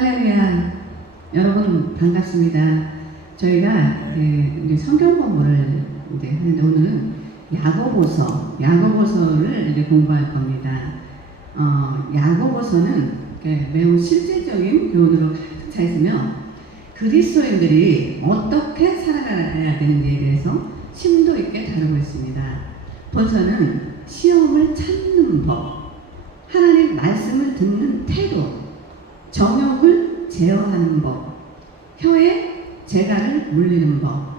할렐루야. 여러분 반갑습니다. 저희가 이제 성경 공부를 이제 하는데 오늘은 야고보서를 이제 공부할 겁니다. 야고보서는 매우 실질적인 교훈으로 가득 차 있으며 그리스도인들이 어떻게 살아가야 되는지에 대해서 심도 있게 다루고 있습니다. 본서는 시험을 참는 법, 하나님 말씀을 듣는 태도, 정욕을 제어하는 법, 혀에 재갈을 물리는 법,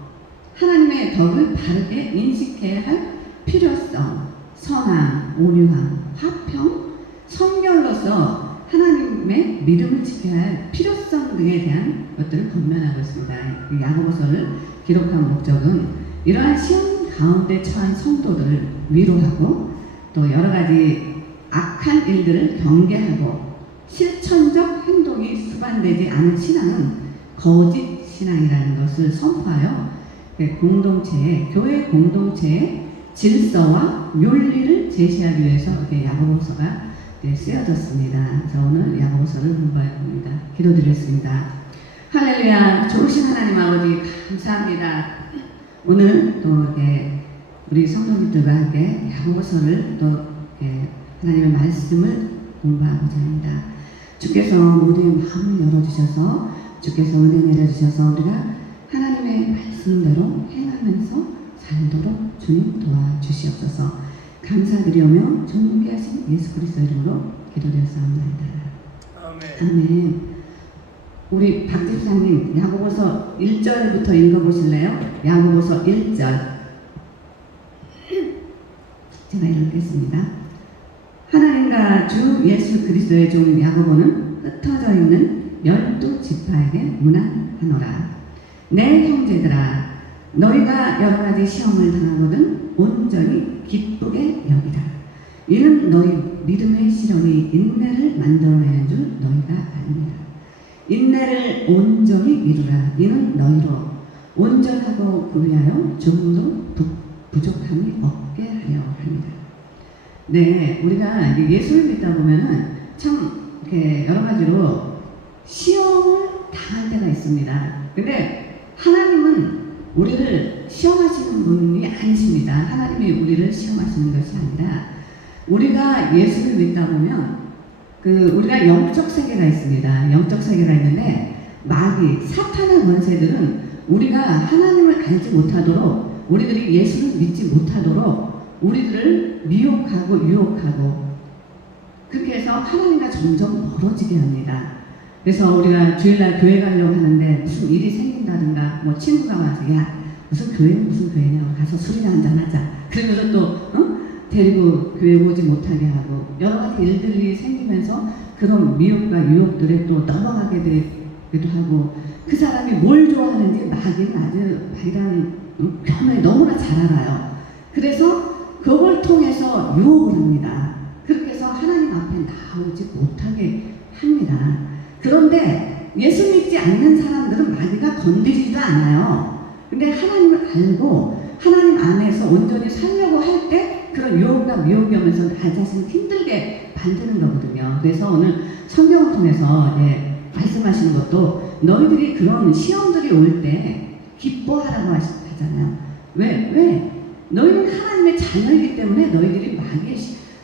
하나님의 덕을 바르게 인식해야 할 필요성, 선함, 온유함, 화평, 성결로서 하나님의 믿음을 지켜야 할 필요성 등에 대한 것들을 권면하고 있습니다. 야고보서를 기록한 목적은 이러한 시험 가운데 처한 성도들을 위로하고 또 여러 가지 악한 일들을 경계하고 실천적 행동이 수반되지 않은 신앙은 거짓 신앙이라는 것을 선포하여 교회 공동체의 질서와 윤리를 제시하기 위해서 야고보서가 쓰여졌습니다. 그래서 오늘 야고보서를 공부할 겁니다. 기도드리겠습니다. 할렐루야. 좋으신 하나님 아버지 감사합니다. 오늘 또 우리 성도님들과 함께 야고보서를 또 하나님의 말씀을 공부하고자 합니다. 주께서 모두의 마음을 열어주셔서 주께서 은혜 내려주셔서 우리가 하나님의 말씀대로 행하면서 살도록 주님 도와주시옵소서. 감사드리오며 존귀하신 예수 그리스도 이름으로 기도드렸사옵나이다. 아멘. 우리 박 집사님 야고보서 1절부터 읽어보실래요? 야고보서 1절 제가 읽겠습니다. 하나님과 주 예수 그리스도의 종 야고보는 흩어져 있는 12지파에게 문안하노라. 내 형제들아, 너희가 여러 가지 시험을 당하거든 온전히 기쁘게 여기라. 이는 너희 믿음의 시련이 인내를 만들어내는 줄 너희가 아니라. 인내를 온전히 이루라. 이는 너희로 온전하고 구비하여 조금도 부족함이 없게 하려 합니다. 네, 우리가 예수를 믿다 보면은 참 이렇게 여러 가지로 시험을 당할 때가 있습니다. 근데 하나님은 우리를 시험하시는 분이 아니십니다. 하나님이 우리를 시험하시는 것이 아니라 우리가 예수를 믿다 보면 우리가 영적 세계가 있습니다. 영적 세계가 있는데 마귀, 사탄의 권세들은 우리가 하나님을 알지 못하도록 우리들이 예수를 믿지 못하도록 우리들을 미혹하고 유혹하고 그렇게 해서 하나님과 점점 멀어지게 합니다. 그래서 우리가 주일날 교회 가려고 하는데 무슨 일이 생긴다든가 뭐 친구가 와서 야 무슨 교회냐 가서 술이나 한잔 하자 그러면서 또 데리고 교회 오지 못하게 하고 여러 가지 일들이 생기면서 그런 미혹과 유혹들에 또 넘어가게 되기도 하고 그 사람이 뭘 좋아하는지 마귀란 표현을 너무나 잘 알아요. 그래서 그걸 통해서 유혹을 합니다. 그렇게 해서 하나님 앞에 나오지 못하게 합니다. 그런데 예수 믿지 않는 사람들은 마귀가 건드리지도 않아요. 근데 하나님을 알고 하나님 안에서 온전히 살려고 할 때 그런 유혹과 미혹이 오면서 나 자신을 힘들게 만드는 거거든요. 그래서 오늘 성경을 통해서 말씀하시는 것도 너희들이 그런 시험들이 올 때 기뻐하라고 하잖아요. 왜? 너희는 하나님의 자녀이기 때문에 너희들이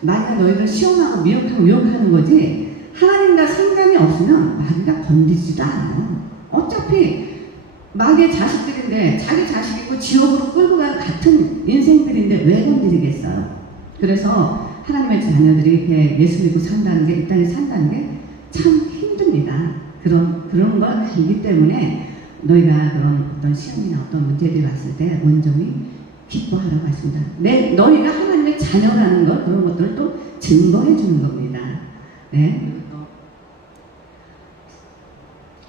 만약 너희를 시험하고 미혹하고 유혹하는 거지 하나님과 상관이 없으면 마귀가 건드리지도 않아요. 어차피 마귀의 자식들인데 자기 자식이고 지옥으로 끌고 가는 같은 인생들인데 왜 건드리겠어요? 그래서 하나님의 자녀들이 예수 믿고 산다는 게, 이 땅에 산다는 게 참 힘듭니다. 그런 걸 알기 때문에 너희가 그런 어떤 시험이나 어떤 문제들이 왔을 때 온전히 기뻐하라고 하십니다. 너희가 하나님의 자녀라는 것, 그런 것들을 또 증거해 주는 겁니다. 네.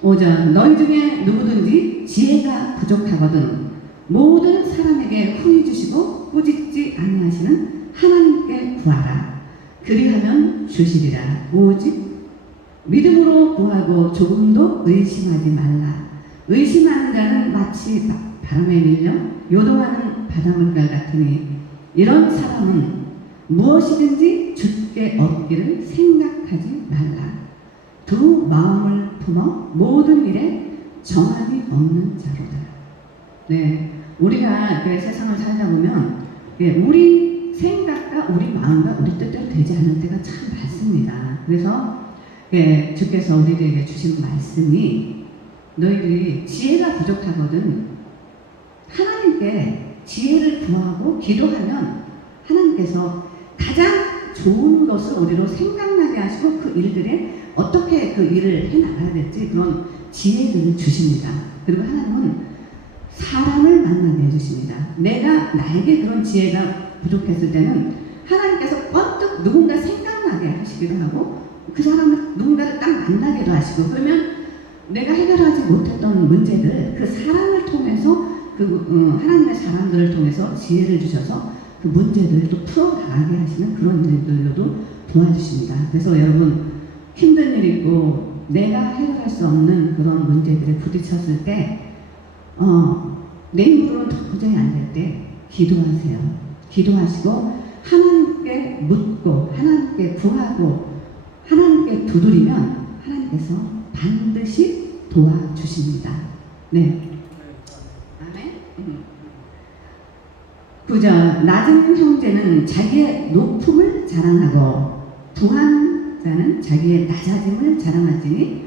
5절 너희 중에 누구든지 지혜가 부족하거든 모든 사람에게 후히 주시고 꾸짖지 아니하시는 하나님께 구하라. 그리하면 주시리라. 오직 믿음으로 구하고 조금도 의심하지 말라. 의심하는 자는 마치 바람에 밀려 요동하는 바닷물결 같으니 이런 사람은 무엇이든지 주께 얻기를 생각하지 말라. 두 마음을 품어 모든 일에 정함이 없는 자로다. 네, 우리가 세상을 살다 보면 우리 생각과 우리 마음과 우리 뜻대로 되지 않을 때가 참 많습니다. 그래서 주께서 우리들에게 주신 말씀이 너희들이 지혜가 부족하거든 하나님께 지혜를 구하고 기도하면 하나님께서 가장 좋은 것을 우리로 생각나게 하시고 그 일들에 어떻게 그 일을 해나가야 될지 그런 지혜를 주십니다. 그리고 하나님은 사람을 만나게 해주십니다. 나에게 그런 지혜가 부족했을 때는 하나님께서 번뜩 누군가 생각나게 하시기도 하고 그 사람을 누군가를 딱 만나기도 하시고 그러면 내가 해결하지 못했던 문제들 그 사람을 통해서 하나님의 사람들을 통해서 지혜를 주셔서 그 문제들을 또 풀어나가게 하시는 그런 일들로도 도와주십니다. 그래서 여러분 힘든 일 있고 내가 해결할 수 없는 그런 문제들에 부딪혔을 때 내 힘으로는 도저히 안 될 때 기도하세요. 기도하시고 하나님께 묻고 하나님께 구하고 하나님께 두드리면 하나님께서 반드시 도와주십니다. 네. 아멘. 9절 낮은 형제는 자기의 높음을 자랑하고 부한 자는 자기의 낮아짐을 자랑하지니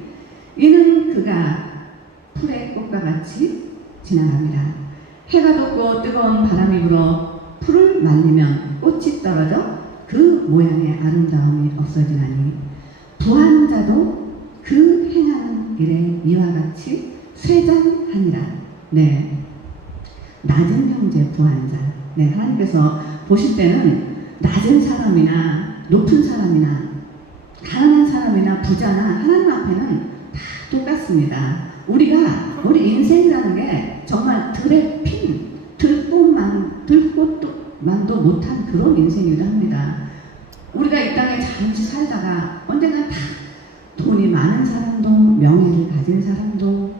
이는 그가 풀의 꽃과 같이 지나갑니다. 해가 돋고 뜨거운 바람이 불어 풀을 말리면 꽃이 떨어져 그 모양의 아름다움이 없어지나니 부한 자도 그 행하는 일에 이와 같이 쇠잔하니라. 네, 낮은 형제 부한 자. 네, 하나님께서 보실 때는 낮은 사람이나 높은 사람이나 가난한 사람이나 부자나 하나님 앞에는 다 똑같습니다. 우리 인생이라는 게 정말 들에 핀 들꽃만도 못한 그런 인생이기도 합니다. 우리가 이 땅에 잠시 살다가 언젠가 다 돈이 많은 사람도 명예를 가진 사람도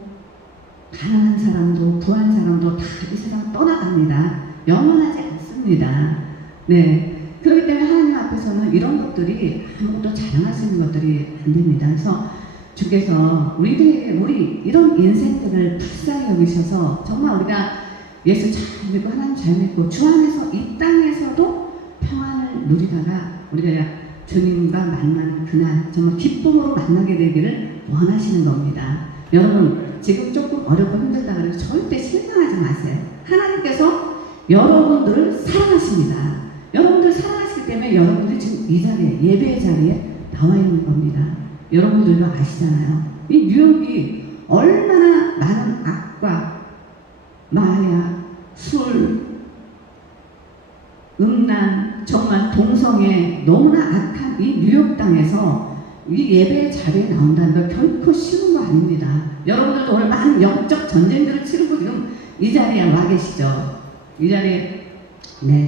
가난한 사람도 부한 사람도 다 이 세상 떠나갑니다. 영원하지 않습니다. 네, 그렇기 때문에 하나님 앞에서는 이런 것들이 아무것도 자랑할 수 있는 것들이 안 됩니다. 그래서 주께서 우리 이런 인생들을 불쌍히 여기셔서 정말 우리가 예수 잘 믿고 하나님 잘 믿고 주 안에서 이 땅에서도 평안을 누리다가 우리가 주님과 만나는 그날 정말 기쁨으로 만나게 되기를 원하시는 겁니다. 여러분 지금 조금 어렵고 힘들다 그래서 절대 실망하지 마세요. 하나님께서 여러분들을 사랑하십니다. 여러분들 사랑하시기 때문에 여러분들이 지금 이 자리에 예배의 자리에 나와 있는 겁니다. 여러분들도 아시잖아요. 이 뉴욕이 얼마나 많은 악과 마약, 술, 음란, 정말 동성애 너무나 악한 이 뉴욕 땅에서 이 예배의 자리에 나온다는 건 결코 쉬운 거 아닙니다. 여러분들도 오늘 많은 영적 전쟁들을 치르고 지금 이 자리에 와 계시죠. 이 자리에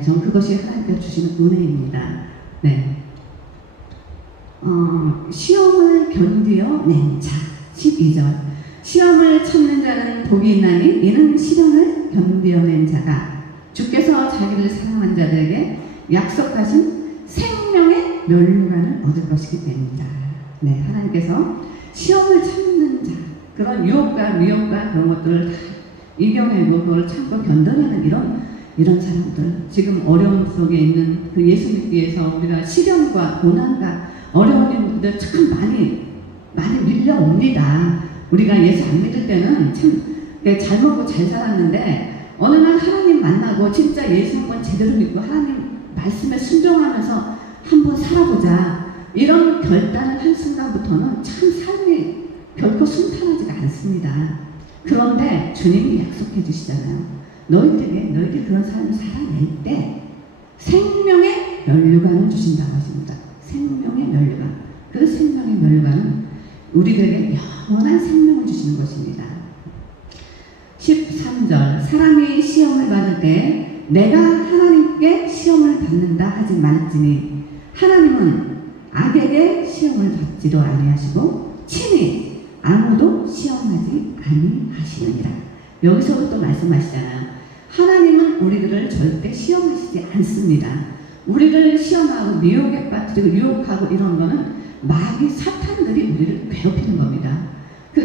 전 그것이 하나님께서 주시는 은혜입니다. 네. 시험을 견디어 낸 자. 12절. 시험을 참는 자는 복이 있나니 이는 시련을 견디어낸 자가 주께서 자기를 사랑한 자들에게 약속하신 생명의 면류관을 얻을 것이기 때문이다. 네, 하나님께서 시험을 참는 자, 그런 유혹과 미혹과 그런 것들을 다 이겨내고 그걸 참고 견뎌내는 이런 사람들, 지금 어려움 속에 있는 그 예수 믿기 위해서 우리가 시련과 고난과 어려운 일들 참 많이 밀려옵니다. 우리가 예수 안 믿을 때는 참 잘 먹고 잘 살았는데 어느 날 하나님 만나고 진짜 예수 한번 제대로 믿고 하나님 말씀에 순종하면서 한번 살아보자 이런 결단을 한 순간부터는 참 삶이 결코 순탄하지가 않습니다. 그런데 주님이 약속해 주시잖아요. 너희들이 그런 삶을 살아낼 때 생명의 면류관을 주신다고 하십니다. 생명의 면류관. 그 생명의 면류관은 우리들에게 영원한 생명을 주시는 것입니다. 13절. 사람이 시험을 받을 때 내가 하나님께 시험을 받는다 하지 말지니 하나님은 악에게 시험을 받지도 아니하시고 친히 아무도 시험하지 아니하시느니라. 여기서도 또 말씀하시잖아요. 하나님은 우리들을 절대 시험하시지 않습니다. 우리를 시험하고 미혹에 빠뜨리고 유혹하고 이런 거는 마귀 사탄들이 우리를 괴롭히는 겁니다.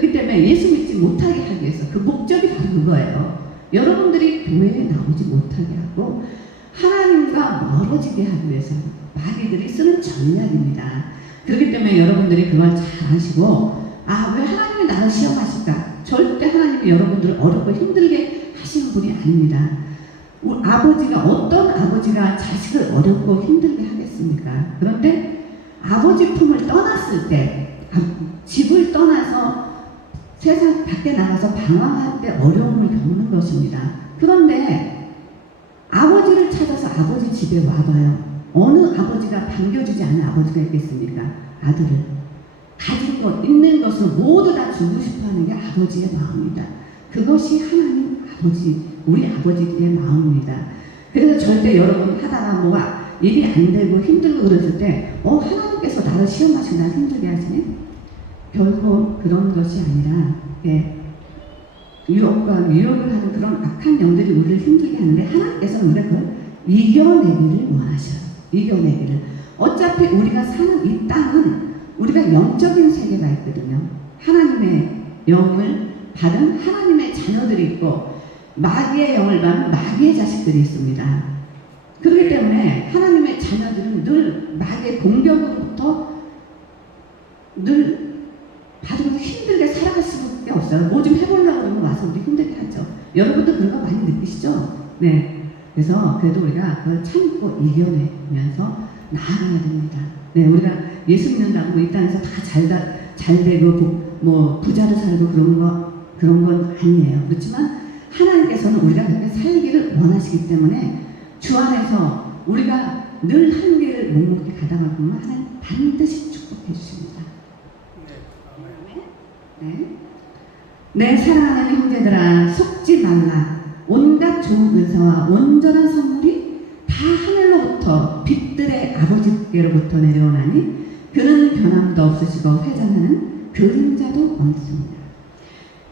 그렇기 때문에 예수 믿지 못하게 하기 위해서 그 목적이 바로 그거예요. 여러분들이 교회에 나오지 못하게 하고 하나님과 멀어지게 하기 위해서 마귀들이 쓰는 전략입니다. 그렇기 때문에 여러분들이 그걸 잘 아시고 왜 하나님이 나를 시험하실까? 절대 하나님이 여러분들을 어렵고 힘들게 하시는 분이 아닙니다. 아버지가 어떤 아버지가 자식을 어렵고 힘들게 하겠습니까? 그런데 아버지 품을 떠났을 때 집을 떠나서 세상 밖에 나가서 방황할 때 어려움을 겪는 것입니다. 그런데 아버지를 찾아서 아버지 집에 와봐요. 어느 아버지가 반겨주지 않은 아버지가 있겠습니까? 아들을 가진 것, 있는 것을 모두 다 주고 싶어하는 게 아버지의 마음입니다. 그것이 하나님 아버지, 우리 아버지의 마음입니다. 그래서 절대 여러분 하다가 뭐가 일이 안 되고 힘들고 그랬을 때 하나님께서 나를 시험하시고 나를 힘들게 하시네? 결코 그런 것이 아니라 유혹과 유혹을 하는 그런 악한 영들이 우리를 힘들게 하는데 하나님께서는 우리가 그걸 이겨내기를 원하셔요. 이겨내기를. 어차피 우리가 사는 이 땅은 우리가 영적인 세계가 있거든요. 하나님의 영을 받은 하나님의 자녀들이 있고 마귀의 영을 받은 마귀의 자식들이 있습니다. 그렇기 때문에 하나님의 자녀들은 늘 마귀의 공격으로부터 늘 받으면서 힘들게 살아갈 수밖에 없어요. 뭐 좀 해보려고 그러면 와서 우리 힘들게 하죠. 여러분도 그런 거 많이 느끼시죠? 네. 그래서 그래도 우리가 그걸 참고 이겨내면서 나아가야 됩니다. 네, 우리가 예수 믿는다고 이 땅에서 다 잘 되고 뭐 부자로 살고 그런 건 아니에요. 그렇지만 하나님께서는 우리가 그렇게 살기를 원하시기 때문에 주 안에서 우리가 늘 한계를 묵묵히 가다가 보면 하나님 반드시 축복해 주십니다. 네. 내 사랑하는 형제들아 속지 말라. 온갖 좋은 은사와 온전한 선물이 다 하늘로부터 빛들의 아버지께로부터 내려오나니 그는 변함도 없으시고 회장하는 그림자도 없습니다.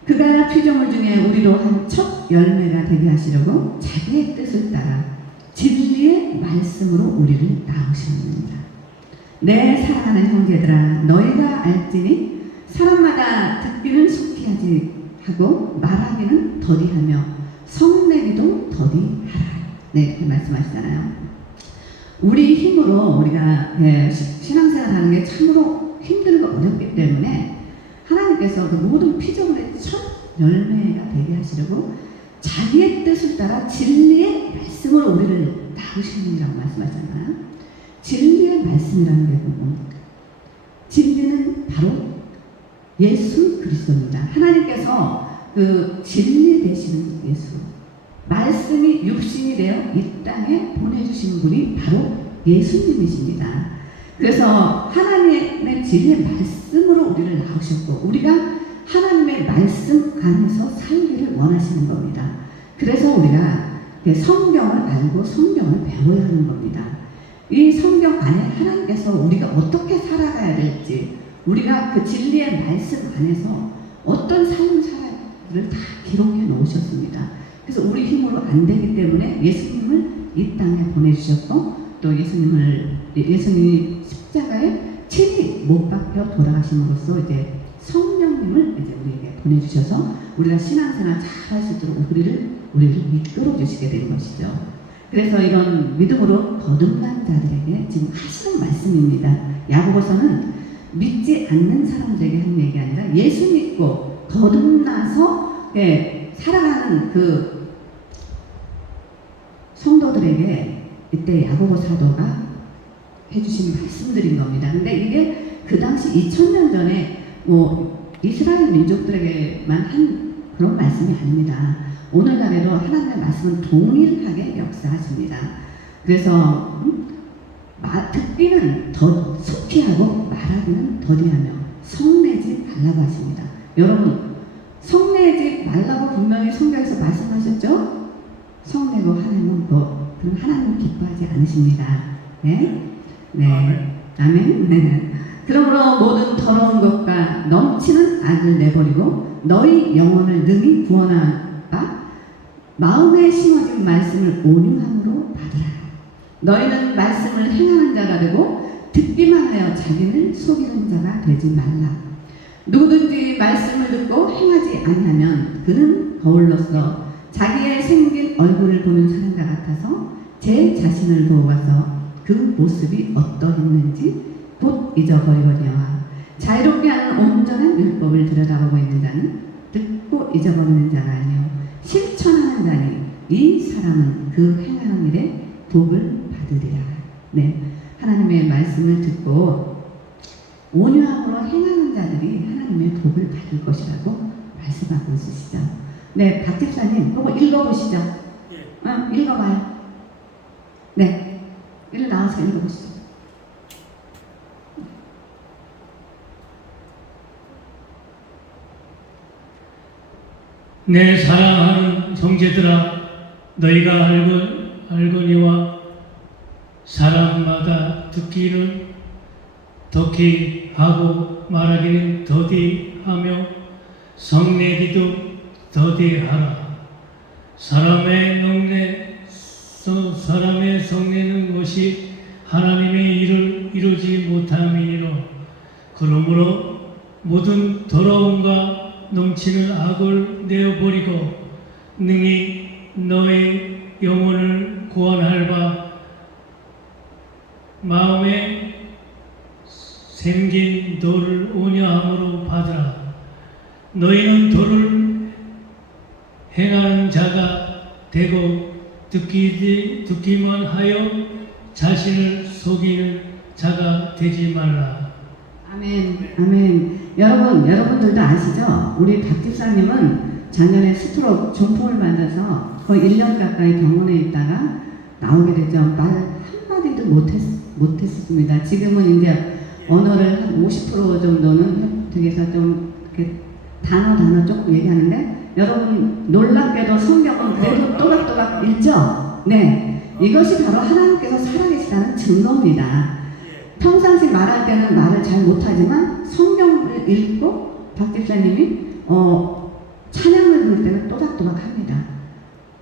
그가 피조물 중에 우리로 한 첫 열매가 되게 하시려고 자기의 뜻을 따라 진리의 말씀으로 우리를 낳으셨습니다. 내 사랑하는 형제들아 너희가 알지니 사람마다 듣기는 속히 하지 하고 말하기는 더디하며 성내기도 더디하라. 네, 그 말씀하시잖아요. 우리 힘으로 우리가 신앙생활 하는 게 참으로 힘들고 어렵기 때문에 하나님께서 그 모든 피조물의 첫 열매가 되게 하시려고 자기의 뜻을 따라 진리의 말씀으로 우리를 낳으시느니라고 말씀하잖아요. 진리의 말씀이라는 게 뭡니까? 진리는 바로 예수 그리스도입니다. 하나님께서 그 진리 되시는 예수, 말씀이 육신이 되어 이 땅에 보내주신 분이 바로 예수님이십니다. 그래서 하나님의 진리의 말씀으로 우리를 낳으셨고 우리가 하나님의 말씀 안에서 살기를 원하시는 겁니다. 그래서 우리가 성경을 알고 성경을 배워야 하는 겁니다. 이 성경 안에 하나님께서 우리가 어떻게 살아가야 될지 우리가 그 진리의 말씀 안에서 어떤 삶을 살아야를 다 기록해 놓으셨습니다. 그래서 우리 힘으로 안 되기 때문에 예수님을 이 땅에 보내주셨고 또 예수님이 십자가에 친히 못 박혀 돌아가심으로써 이제 성령님을 이제 우리에게 보내주셔서 우리가 신앙생활 잘 할 수 있도록 우리를 이끌어 주시게 된 것이죠. 그래서 이런 믿음으로 거듭난 자들에게 지금 하시는 말씀입니다. 야고보서는 믿지 않는 사람들에게 하는 얘기 아니라 예수 믿고 거듭나서 살아가는 그 성도들에게 이때 야고보 사도가 해주신 말씀들인 겁니다. 근데 이게 그 당시 2000년 전에 이스라엘 민족들에게만 한 그런 말씀이 아닙니다. 오늘날에도 하나님의 말씀은 동일하게 역사하십니다. 그래서 듣기는 더 속히 하고 말하기는 더디하며 성내지 말라고 하십니다. 여러분 성내지 말라고 분명히 성경에서 말씀하셨죠? 성내고 하나님은 그럼 하나님은 기뻐하지 않으십니다. 네? 네. 아멘. 네. 그러므로 모든 더러운 것과 넘치는 악을 내버리고 너희 영혼을 능히 구원하라. 마음에 심어진 말씀을 온유함으로 받으라. 너희는 말씀을 행하는 자가 되고 듣기만 하여 자기를 속이는 자가 되지 말라. 누구든지 말씀을 듣고 행하지 아니하면 그는 거울로서 자기의 생긴 얼굴을 보는 사람과 같아서 제 자신을 보고 가서 그 모습이 어떠했는지 곧 잊어버리거니와 자유롭게 하는 온전한 율법을 들여다보고 있는 자는 듣고 잊어버리는 자가 아니요 실천하는 자니 이 사람은 그 행하는 일에 복을 받으리라. 네, 하나님의 말씀을 듣고 온유함으로 행하는 자들이 하나님의 복을 받을 것이라고 말씀하고 있으시죠. 네, 박 집사님, 그거 읽어보시죠. 읽어봐요. 네, 일로 나와서 읽어보시죠. 내 사랑하는 형제들아, 너희가 알거니와 사람마다 듣기는 덕히 하고 말하기는 더디하며 성내기도 더디하라. 사람의 성내는 것이 하나님의 일을 이루지 못함이니라. 그러므로 모든 더러움과 넘치는 악을 내어버리고 능히 너의 영혼을 구원할 바 마음에 생긴 도를 온유함으로 받으라. 너희는 도를 행하는 자가 되고 듣기만 하여 자신을 속이는 자가 되지 말라. 아멘, 아멘. 여러분들도 아시죠? 우리 박 집사님은 작년에 스트로크 중풍을 받아서 거의 1년 가까이 병원에 있다가 나오게 되죠. 말 한마디도 못했습니다. 지금은 이제 언어를 한 50% 정도는 획득해서 좀 이렇게 단어 조금 얘기하는데, 여러분 놀랍게도 성경은 그래도 또박또박 읽죠? 네, 이것이 바로 하나님께서 살아계시다는 증거입니다. 평상시 말할 때는 말을 잘 못하지만 성경을 읽고 박 집사님이 찬양을 부를 때는 또박또박 합니다.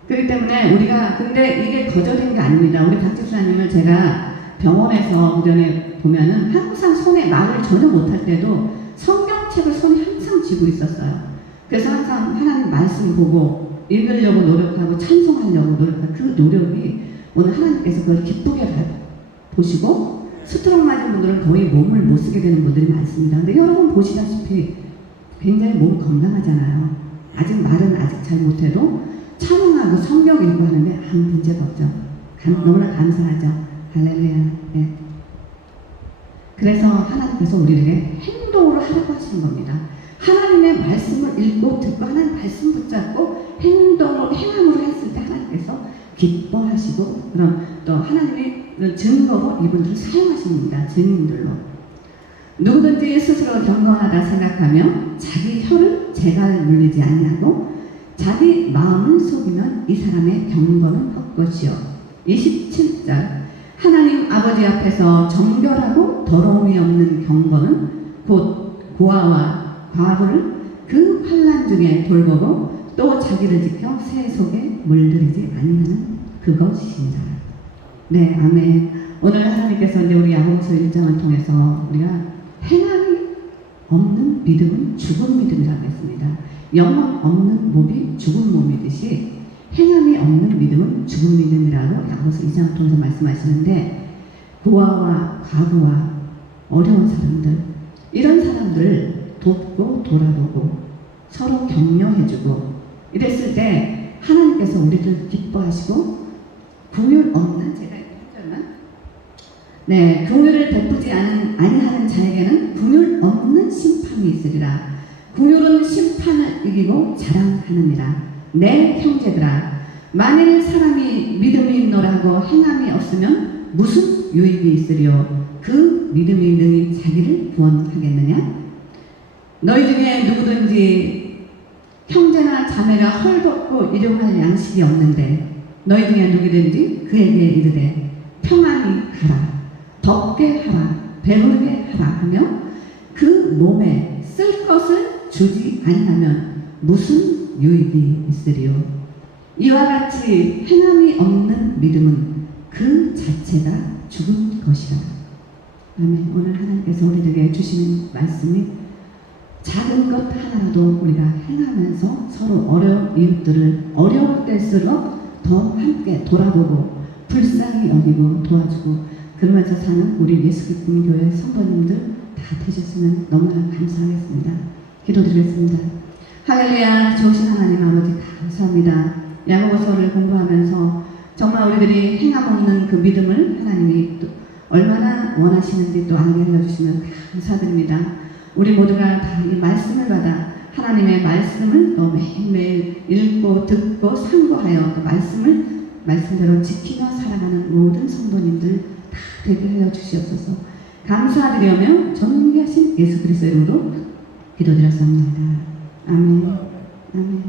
그렇기 때문에 우리가, 근데 이게 거절된 게 아닙니다. 우리 박 집사님을 제가 병원에서 그전에 보면은 항상 손에 말을 전혀 못할 때도 성경책을 손에 항상 쥐고 있었어요. 그래서 항상 하나님 말씀 보고 읽으려고 노력하고 찬송하려고 노력하고, 그 노력이 오늘 하나님께서 그걸 기쁘게 보시고 스트로크 맞은 분들은 거의 몸을 못 쓰게 되는 분들이 많습니다. 근데 여러분 보시다시피 굉장히 몸 건강하잖아요. 아직 말은 아직 잘 못해도 찬양하고 성경 읽고 하는데 아무 문제가 없죠. 너무나 감사하죠. 할렐루야. 네. 그래서 하나님께서 우리에게 행동으로 하라고 하시는 겁니다. 하나님의 말씀을 읽고 듣고 하나님 말씀 붙잡고 행함으로 했을 때 하나님께서 기뻐하시고, 그럼 또 하나님의 증거로 이분들을 사용하십니다. 증인들로. 누구든지 스스로 경건하다 생각하며 자기 혀를 재갈 물리지 아니하고 자기 마음을 속이면 이 사람의 경건은 헛것이요. 27절, 하나님 아버지 앞에서 정결하고 더러움이 없는 경건은 곧 고아와 과부를 그 환난 중에 돌보고 또 자기를 지켜 새 속에 물들이지 아니하는 그것이니라. 네, 아멘. 오늘 하나님께서 이제 우리 야고보서 1장을 통해서 우리가 행함이 없는 믿음은 죽은 믿음이라고 했습니다. 영혼 없는 몸이 죽은 몸이듯이 행함이 없는 믿음은 죽은 믿음이라고 야고보서 2장을 통해서 말씀하시는데, 고아와 과부와 어려운 사람들, 이런 사람들을 돕고 돌아보고 서로 격려해주고 이랬을 때 하나님께서 우리를 기뻐하시고, 긍휼 없는, 제가 네, 긍휼을 베푸지 아니하는 자에게는 긍휼 없는 심판이 있으리라. 긍휼은 심판을 이기고 자랑하느니라. 내 형제들아, 만일 사람이 믿음이 있노라고 행함이 없으면 무슨 유익이 있으리요? 그 믿음이 능히 자기를 구원하겠느냐? 너희 중에 누구든지 형제나 자매가 헐벗고 일용할 양식이 없는데 너희 중에 누구든지 그에게 이르되 평안히 가라, 덥게 하라, 배부르게 하라 하며 그 몸에 쓸 것을 주지 아니하면 무슨 유익이 있으리요? 이와 같이 행함이 없는 믿음은 그 자체가 죽은 것이라. 아멘. 오늘 하나님께서 우리에게 주시는 말씀이 작은 것 하나라도 우리가 행하면서 서로 어려운 이웃들을 어려울 때일수록 더 함께 돌아보고 불쌍히 여기고 도와주고 그러면서 사는 우리 예수 기쁨 교회 성도님들 다 되셨으면 너무나 감사하겠습니다. 기도드리겠습니다. 할렐루야. 좋으신 하나님 아버지 감사합니다. 야고보서를 공부하면서 정말 우리들이 행함 없는 그 믿음을 하나님이 또 얼마나 원하시는지 또 알게 해주시면 감사드립니다. 우리 모두가 다 이 말씀을 받아 하나님의 말씀을 또 매일매일 읽고 듣고 상고하여 또 말씀대로 지키며 살아가는 모든 성도님들 다 되게 하여 주시옵소서. 감사드리며 존귀하신 예수 그리스도의 이름으로 기도드렸습니다. 아멘. 아멘.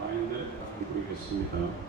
바인드 보이겠습니다.